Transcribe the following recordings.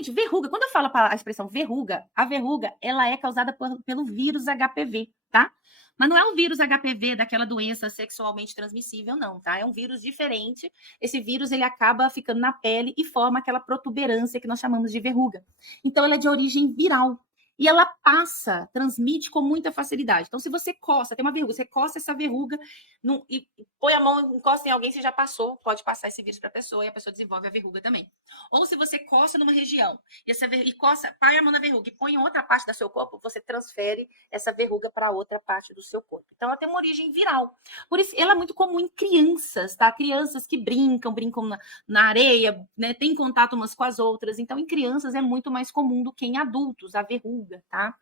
Gente, verruga, quando eu falo a expressão verruga, a verruga, ela é causada pelo vírus HPV, tá? Mas não é um vírus HPV daquela doença sexualmente transmissível, não, tá? É um vírus diferente. Esse vírus, ele acaba ficando na pele e forma aquela protuberância que nós chamamos de verruga. Então, ela é de origem viral. E ela transmite com muita facilidade. Então, se você coça, tem uma verruga, você coça essa verruga e põe a mão, encosta em alguém, você já passou, pode passar esse vírus para a pessoa e a pessoa desenvolve a verruga também. Ou se você coça numa região e coça, põe a mão na verruga e põe em outra parte do seu corpo, você transfere essa verruga para outra parte do seu corpo. Então, ela tem uma origem viral. Por isso, ela é muito comum em crianças, tá? Crianças que brincam na areia, né? Tem contato umas com as outras. Então, em crianças é muito mais comum do que em adultos, a verruga, tá?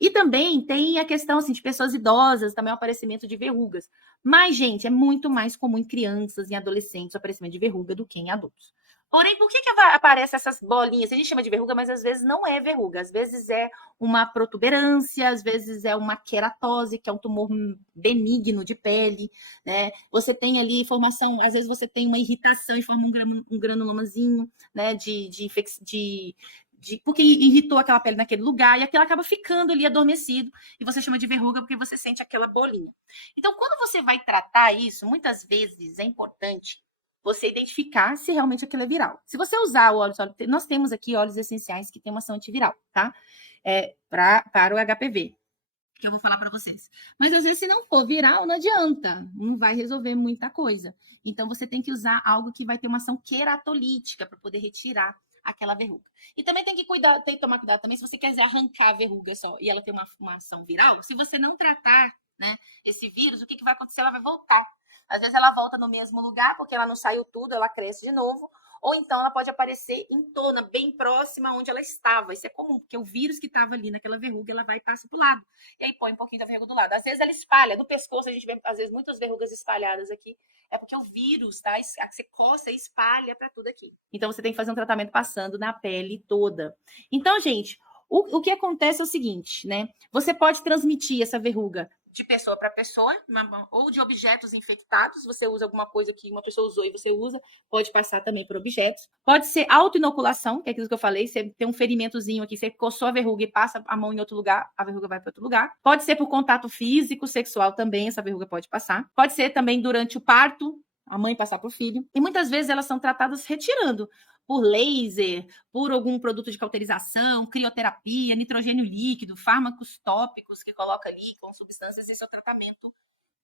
E também tem a questão assim, de pessoas idosas, também o aparecimento de verrugas. Mas, gente, é muito mais comum em crianças e adolescentes o aparecimento de verruga do que em adultos. Porém, por que aparecem essas bolinhas? A gente chama de verruga, mas às vezes não é verruga. Às vezes é uma protuberância, às vezes é uma queratose, que é um tumor benigno de pele, né? Você tem ali formação, às vezes você tem uma irritação e forma um granulomazinho, né? Porque irritou aquela pele naquele lugar e aquilo acaba ficando ali adormecido e você chama de verruga porque você sente aquela bolinha. Então, quando você vai tratar isso, muitas vezes é importante você identificar se realmente aquilo é viral. Se você usar o óleo, nós temos aqui óleos essenciais que têm uma ação antiviral, tá? Para o HPV, que eu vou falar para vocês. Mas às vezes, se não for viral, não adianta, não vai resolver muita coisa. Então, você tem que usar algo que vai ter uma ação queratolítica para poder retirar aquela verruga. E também tem que tomar cuidado também, se você quiser arrancar a verruga só e ela tem uma ação viral, se você não tratar, né, esse vírus, o que vai acontecer? Ela vai voltar. Às vezes ela volta no mesmo lugar, porque ela não saiu tudo, ela cresce de novo, ou então ela pode aparecer em torno, bem próxima onde ela estava. Isso é comum, porque o vírus que estava ali naquela verruga, ela vai e passa para o lado. E aí põe um pouquinho da verruga do lado. Às vezes ela espalha, no pescoço a gente vê, às vezes, muitas verrugas espalhadas aqui, é porque o vírus, tá? Você coça e espalha para tudo aqui. Então você tem que fazer um tratamento passando na pele toda. Então, gente, o que acontece é o seguinte, né? Você pode transmitir essa verruga de pessoa para pessoa, ou de objetos infectados. Você usa alguma coisa que uma pessoa usou e você usa, pode passar também por objetos. Pode ser autoinoculação, que é aquilo que eu falei, você tem um ferimentozinho aqui, você coçou a verruga e passa a mão em outro lugar, a verruga vai para outro lugar. Pode ser por contato físico, sexual também, essa verruga pode passar. Pode ser também durante o parto, a mãe passar para o filho. E muitas vezes elas são tratadas retirando por laser, por algum produto de cauterização, crioterapia, nitrogênio líquido, fármacos tópicos que coloca ali com substâncias, esse é o tratamento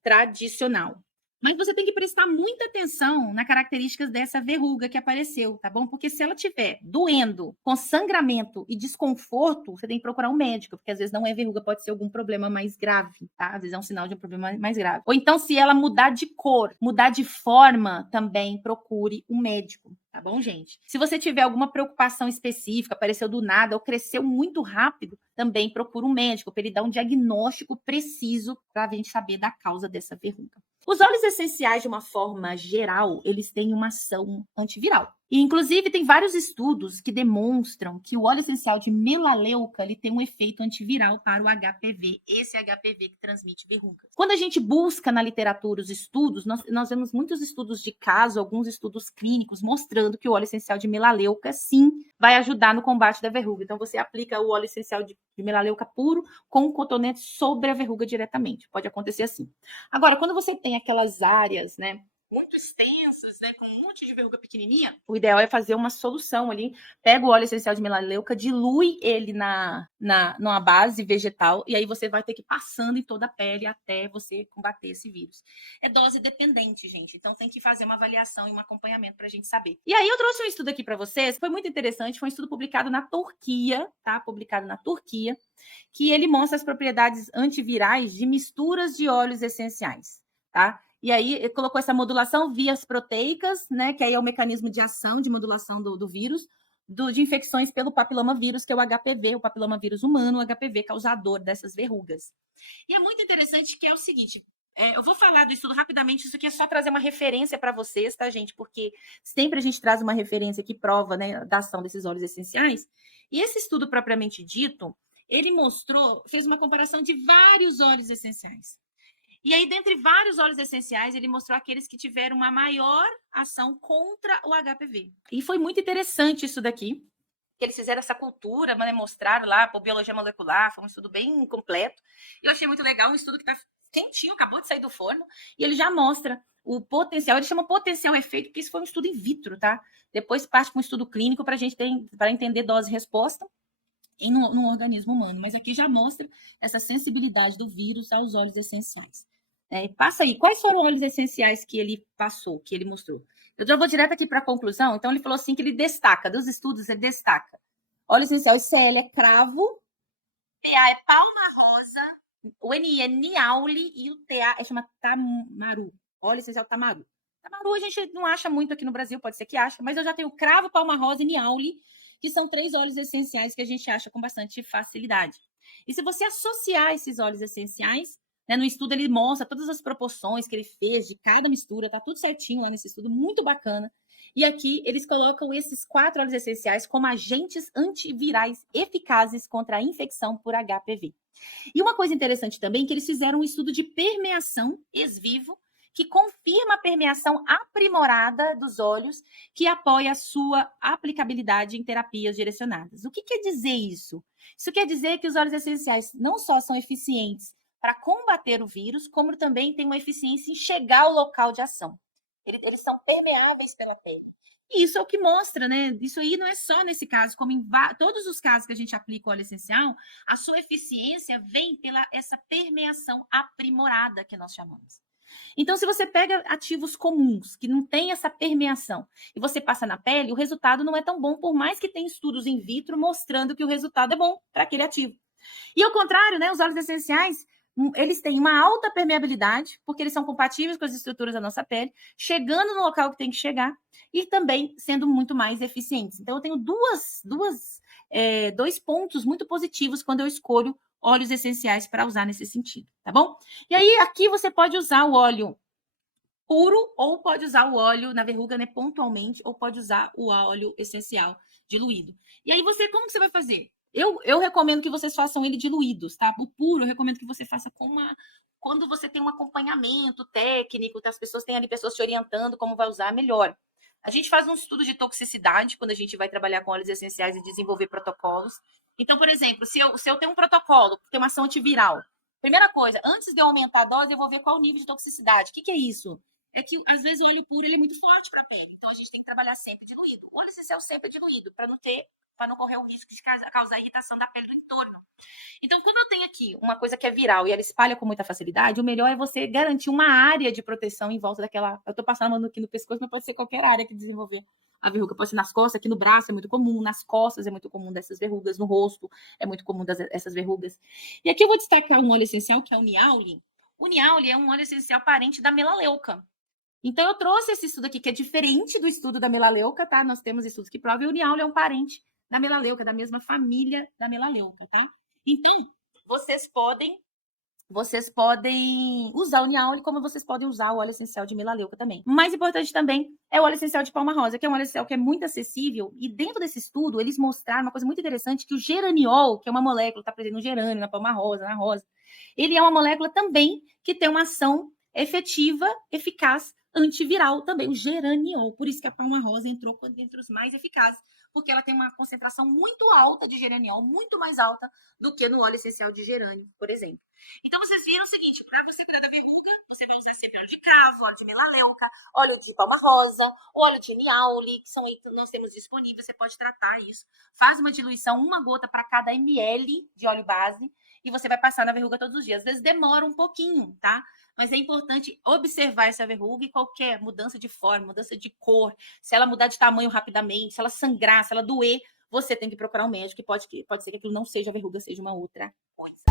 tradicional. Mas você tem que prestar muita atenção nas características dessa verruga que apareceu, tá bom? Porque se ela estiver doendo, com sangramento e desconforto, você tem que procurar um médico, porque às vezes não é verruga, pode ser algum problema mais grave, tá? Às vezes é um sinal de um problema mais grave. Ou então, se ela mudar de cor, mudar de forma, também procure um médico. Tá bom, gente? Se você tiver alguma preocupação específica, apareceu do nada ou cresceu muito rápido, também procura um médico para ele dar um diagnóstico preciso para a gente saber da causa dessa verruga. Os óleos essenciais, de uma forma geral, eles têm uma ação antiviral. E, inclusive, tem vários estudos que demonstram que o óleo essencial de melaleuca ele tem um efeito antiviral para o HPV, esse HPV que transmite verrugas. Quando a gente busca na literatura os estudos, nós vemos muitos estudos de caso, alguns estudos clínicos, mostrando que o óleo essencial de melaleuca, sim, vai ajudar no combate da verruga. Então, você aplica o óleo essencial de melaleuca puro com o cotonete sobre a verruga diretamente. Pode acontecer assim. Agora, quando você tem aquelas áreas, né, muito extensas, né, com um monte de verruga pequenininha, o ideal é fazer uma solução ali, pega o óleo essencial de melaleuca, dilui ele numa base vegetal, e aí você vai ter que ir passando em toda a pele até você combater esse vírus. É dose dependente, gente, então tem que fazer uma avaliação e um acompanhamento pra gente saber. E aí eu trouxe um estudo aqui para vocês, foi muito interessante, foi um estudo publicado na Turquia, tá? Publicado na Turquia, que ele mostra as propriedades antivirais de misturas de óleos essenciais, tá? E aí ele colocou essa modulação vias proteicas, né? Que aí é o mecanismo de ação, de modulação do vírus, de infecções pelo papilomavírus, que é o HPV, o papilomavírus humano, o HPV causador dessas verrugas. E é muito interessante que é o seguinte, eu vou falar do estudo rapidamente, isso aqui é só trazer uma referência para vocês, tá, gente? Porque sempre a gente traz uma referência que prova, né, da ação desses óleos essenciais. E esse estudo propriamente dito, ele fez uma comparação de vários óleos essenciais. E aí, dentre vários óleos essenciais, ele mostrou aqueles que tiveram uma maior ação contra o HPV. E foi muito interessante isso daqui, que eles fizeram essa cultura, né, mostraram lá por biologia molecular, foi um estudo bem completo. Eu achei muito legal, um estudo que está quentinho, acabou de sair do forno, e ele já mostra o potencial, ele chama potencial efeito, porque isso foi um estudo in vitro, tá? Depois parte para um estudo clínico para a gente para entender dose e resposta no organismo humano. Mas aqui já mostra essa sensibilidade do vírus aos óleos essenciais. Passa aí, quais foram os óleos essenciais que ele passou, que ele mostrou? Eu já vou direto aqui para a conclusão. Então, ele falou assim que ele destaca, dos estudos, ele destaca. Óleo essencial ICL é cravo, PA é palma rosa, o NI é niaule e o TA chama tamaru. Óleo essencial tamaru. Tamaru a gente não acha muito aqui no Brasil, pode ser que acha, mas eu já tenho cravo, palma rosa e niaule, que são 3 óleos essenciais que a gente acha com bastante facilidade. E se você associar esses óleos essenciais, né, no estudo ele mostra todas as proporções que ele fez de cada mistura, tá tudo certinho lá nesse estudo, muito bacana. E aqui eles colocam esses 4 óleos essenciais como agentes antivirais eficazes contra a infecção por HPV. E uma coisa interessante também é que eles fizeram um estudo de permeação ex vivo que confirma a permeação aprimorada dos óleos, que apoia a sua aplicabilidade em terapias direcionadas. O que quer dizer isso? Isso quer dizer que os óleos essenciais não só são eficientes para combater o vírus, como também têm uma eficiência em chegar ao local de ação. Eles são permeáveis pela pele. E isso é o que mostra, né? Isso aí não é só nesse caso, como em todos os casos que a gente aplica o óleo essencial, a sua eficiência vem pela essa permeação aprimorada que nós chamamos. Então, se você pega ativos comuns, que não tem essa permeação, e você passa na pele, o resultado não é tão bom, por mais que tenha estudos in vitro mostrando que o resultado é bom para aquele ativo. E ao contrário, né, os óleos essenciais, eles têm uma alta permeabilidade, porque eles são compatíveis com as estruturas da nossa pele, chegando no local que tem que chegar, e também sendo muito mais eficientes. Então, eu tenho dois pontos muito positivos quando eu escolho óleos essenciais para usar nesse sentido, tá bom? E aí, aqui você pode usar o óleo puro ou pode usar o óleo na verruga, né, pontualmente, ou pode usar o óleo essencial diluído. E aí, como que você vai fazer? Eu recomendo que vocês façam ele diluídos, tá? O puro, eu recomendo que você faça quando você tem um acompanhamento técnico, tá? As pessoas têm ali pessoas te orientando como vai usar, melhor. A gente faz um estudo de toxicidade quando a gente vai trabalhar com óleos essenciais e desenvolver protocolos. Então, por exemplo, se eu tenho um protocolo, tem uma ação antiviral, primeira coisa, antes de eu aumentar a dose, eu vou ver qual o nível de toxicidade. O que é isso? É que, às vezes, o óleo puro ele é muito forte para a pele. Então, a gente tem que trabalhar sempre diluído. O óleo essencial sempre diluído, para não correr o risco de causar irritação da pele do entorno. Então, como eu tenho aqui uma coisa que é viral e ela espalha com muita facilidade, o melhor é você garantir uma área de proteção em volta daquela... Eu tô passando a mão aqui no pescoço, mas pode ser qualquer área que desenvolver a verruga. Pode ser nas costas, aqui no braço é muito comum, nas costas é muito comum dessas verrugas, no rosto é muito comum essas verrugas. E aqui eu vou destacar um óleo essencial, que é o Niaule. O Niaule é um óleo essencial parente da melaleuca. Então, eu trouxe esse estudo aqui, que é diferente do estudo da melaleuca, tá? Nós temos estudos que provam, e o Niaule é um parente da melaleuca, da mesma família da melaleuca, tá? Então, vocês podem usar o Niaule como vocês podem usar o óleo essencial de melaleuca também. O mais importante também é o óleo essencial de palma rosa, que é um óleo essencial que é muito acessível, e dentro desse estudo, eles mostraram uma coisa muito interessante, que o geraniol, que é uma molécula, está presente no gerânio, na palma rosa, na rosa, ele é uma molécula também que tem uma ação efetiva, eficaz, antiviral também, o geraniol. Por isso que a palma rosa entrou entre os mais eficazes, porque ela tem uma concentração muito alta de geraniol, muito mais alta do que no óleo essencial de gerânio, por exemplo. Então, vocês viram o seguinte, para você cuidar da verruga, você vai usar sempre óleo de cravo, óleo de melaleuca, óleo de palma rosa, óleo de niaule, que são aí que nós temos disponíveis, você pode tratar isso. Faz uma diluição, 1 gota para cada ml de óleo base, e você vai passar na verruga todos os dias. Às vezes demora um pouquinho, tá? Mas é importante observar essa verruga e qualquer mudança de forma, mudança de cor, se ela mudar de tamanho rapidamente, se ela sangrar, se ela doer, você tem que procurar um médico, e pode ser que aquilo não seja a verruga, seja uma outra coisa.